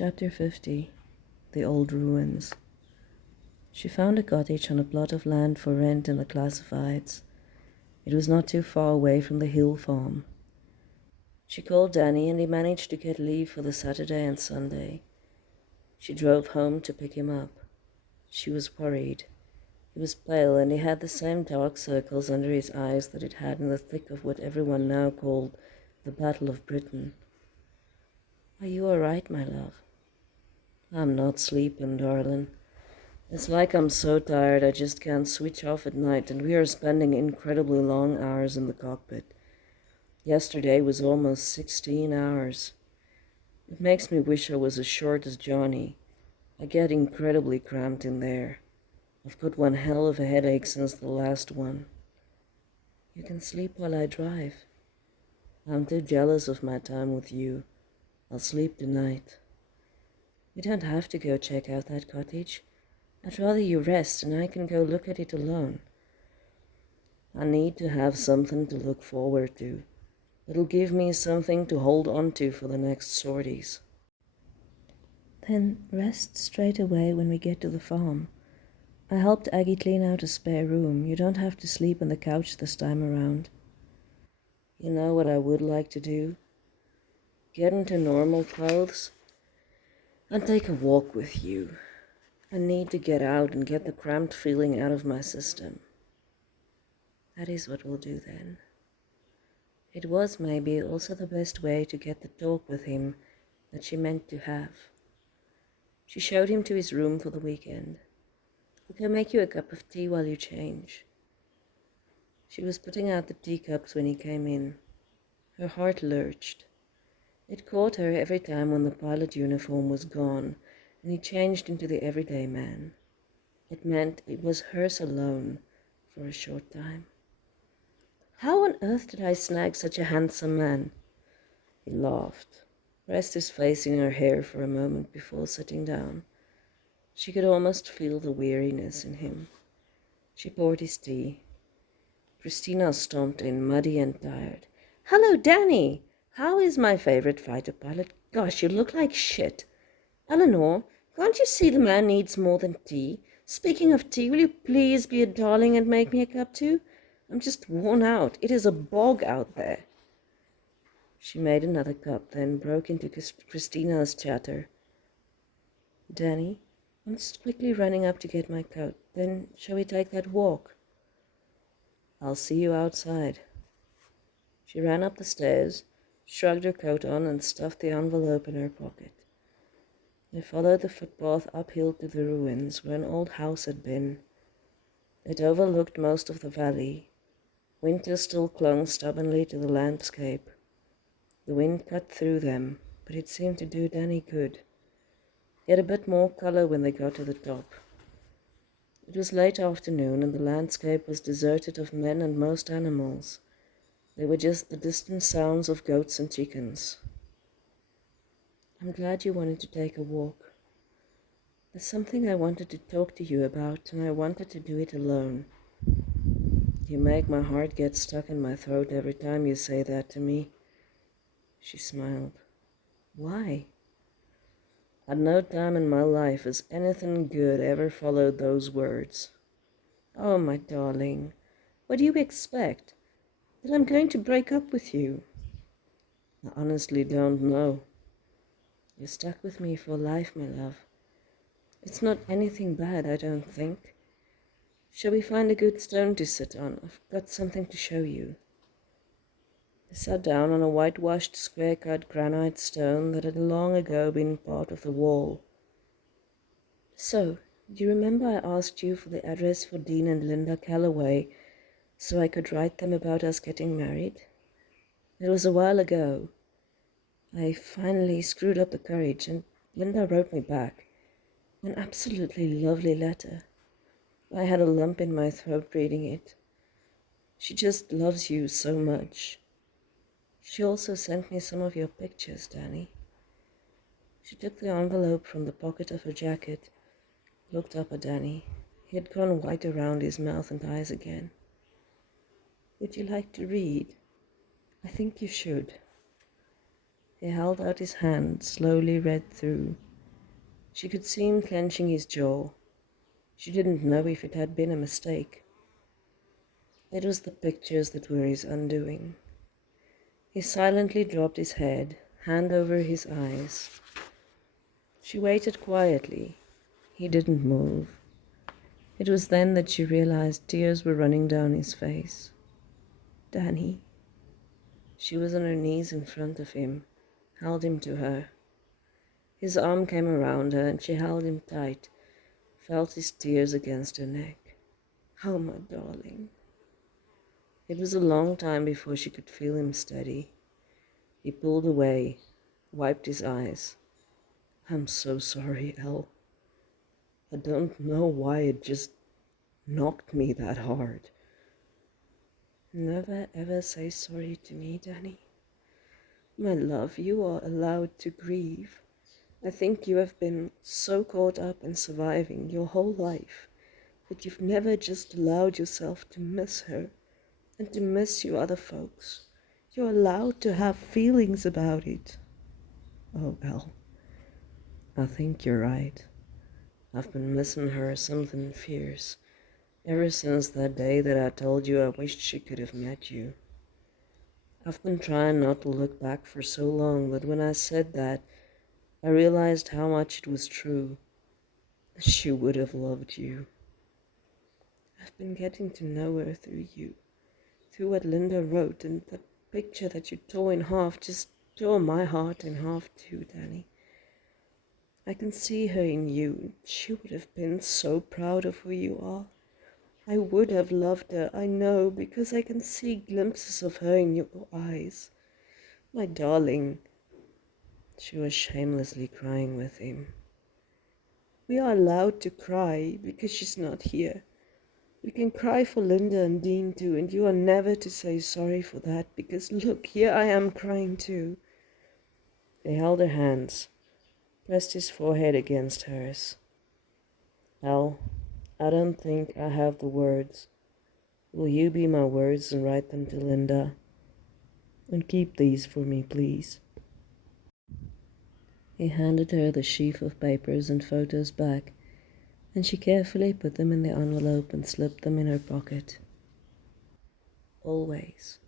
Chapter 50. The Old Ruins. She found a cottage on a plot of land for rent in the classifieds. It was not too far away from the hill farm. She called Danny and he managed to get leave for the Saturday and Sunday. She drove home to pick him up. She was worried. He was pale and he had the same dark circles under his eyes that it had in the thick of what everyone now called the Battle of Britain. "Are you all right, my love?" "I'm not sleeping, darling. It's like I'm so tired I just can't switch off at night, and we are spending incredibly long hours in the cockpit. Yesterday was almost 16 hours. It makes me wish I was as short as Johnny. I get incredibly cramped in there. I've got one hell of a headache since the last one." "You can sleep while I drive." "I'm too jealous of my time with you. I'll sleep tonight." "We don't have to go check out that cottage. I'd rather you rest and I can go look at it alone." "I need to have something to look forward to. It'll give me something to hold on to for the next sorties." "Then rest straight away when we get to the farm. I helped Aggie clean out a spare room. You don't have to sleep on the couch this time around." "You know what I would like to do? Get into normal clothes and take a walk with you. I need to get out and get the cramped feeling out of my system." "That is what we'll do then." It was maybe also the best way to get the talk with him that she meant to have. She showed him to his room for the weekend. "I'll go make you a cup of tea while you change." She was putting out the teacups when he came in. Her heart lurched. It caught her every time when the pilot uniform was gone and he changed into the everyday man. It meant it was hers alone for a short time. "How on earth did I snag such a handsome man?" He laughed, pressed his face in her hair for a moment before sitting down. She could almost feel the weariness in him. She poured his tea. Christina stomped in, muddy and tired. "Hello, Danny! How is my favorite fighter pilot? Gosh, you look like shit. Eleanor, can't you see the man needs more than tea? Speaking of tea, will you please be a darling and make me a cup too? I'm just worn out. It is a bog out there." She made another cup, then broke into Christina's chatter. "Danny, I'm just quickly running up to get my coat. Then shall we take that walk?" "I'll see you outside." She ran up the stairs, shrugged her coat on, and stuffed the envelope in her pocket. They followed the footpath uphill to the ruins where an old house had been. It overlooked most of the valley. Winter still clung stubbornly to the landscape. The wind cut through them, but it seemed to do Danny good. Get a bit more color when they got to the top. It was late afternoon and the landscape was deserted of men and most animals. There were just the distant sounds of goats and chickens. "I'm glad you wanted to take a walk. There's something I wanted to talk to you about, and I wanted to do it alone." "You make my heart get stuck in my throat every time you say that to me." She smiled. "Why?" "At no time in my life has anything good ever followed those words." "Oh, my darling, what do you expect? That I'm going to break up with you?" "I honestly don't know." "You're stuck with me for life, my love. It's not anything bad, I don't think. Shall we find a good stone to sit on? I've got something to show you." They sat down on a whitewashed square-cut granite stone that had long ago been part of the wall. "So, do you remember I asked you for the address for Dean and Linda Calloway so I could write them about us getting married? It was a while ago. I finally screwed up the courage, and Linda wrote me back. An absolutely lovely letter. I had a lump in my throat reading it. She just loves you so much. She also sent me some of your pictures, Danny." She took the envelope from the pocket of her jacket, looked up at Danny. He had gone white around his mouth and eyes again. "Would you like to read? I think you should." He held out his hand, slowly read through. She could see him clenching his jaw. She didn't know if it had been a mistake. It was the pictures that were his undoing. He silently dropped his head, hand over his eyes. She waited quietly. He didn't move. It was then that she realized tears were running down his face. Danny. She was on her knees in front of him, held him to her. His arm came around her and she held him tight, felt his tears against her neck. Oh, my darling. It was a long time before she could feel him steady. He pulled away, wiped his eyes. I'm so sorry, Elle. I don't know why it just knocked me that hard. Never ever say sorry to me, Danny. My love, you are allowed to grieve. I think you have been so caught up in surviving your whole life that you've never just allowed yourself to miss her and to miss you other folks. You're allowed to have feelings about it. Oh, Elle, I think you're right. I've been missing her something fierce ever since that day that I told you I wished she could have met you. I've been trying not to look back for so long, but when I said that, I realized how much it was true. She would have loved you. I've been getting to know her through you, through what Linda wrote, and that picture that you tore in half just tore my heart in half too, Danny. I can see her in you. She would have been so proud of who you are. I would have loved her, I know, because I can see glimpses of her in your eyes. My darling. She was shamelessly crying with him. We are allowed to cry because she's not here. We can cry for Linda and Dean too, and you are never to say sorry for that, because look, here I am crying too. They held her hands, pressed his forehead against hers. Elle, I don't think I have the words. Will you be my words and write them to Linda? And keep these for me, please. He handed her the sheaf of papers and photos back, and she carefully put them in the envelope and slipped them in her pocket. Always.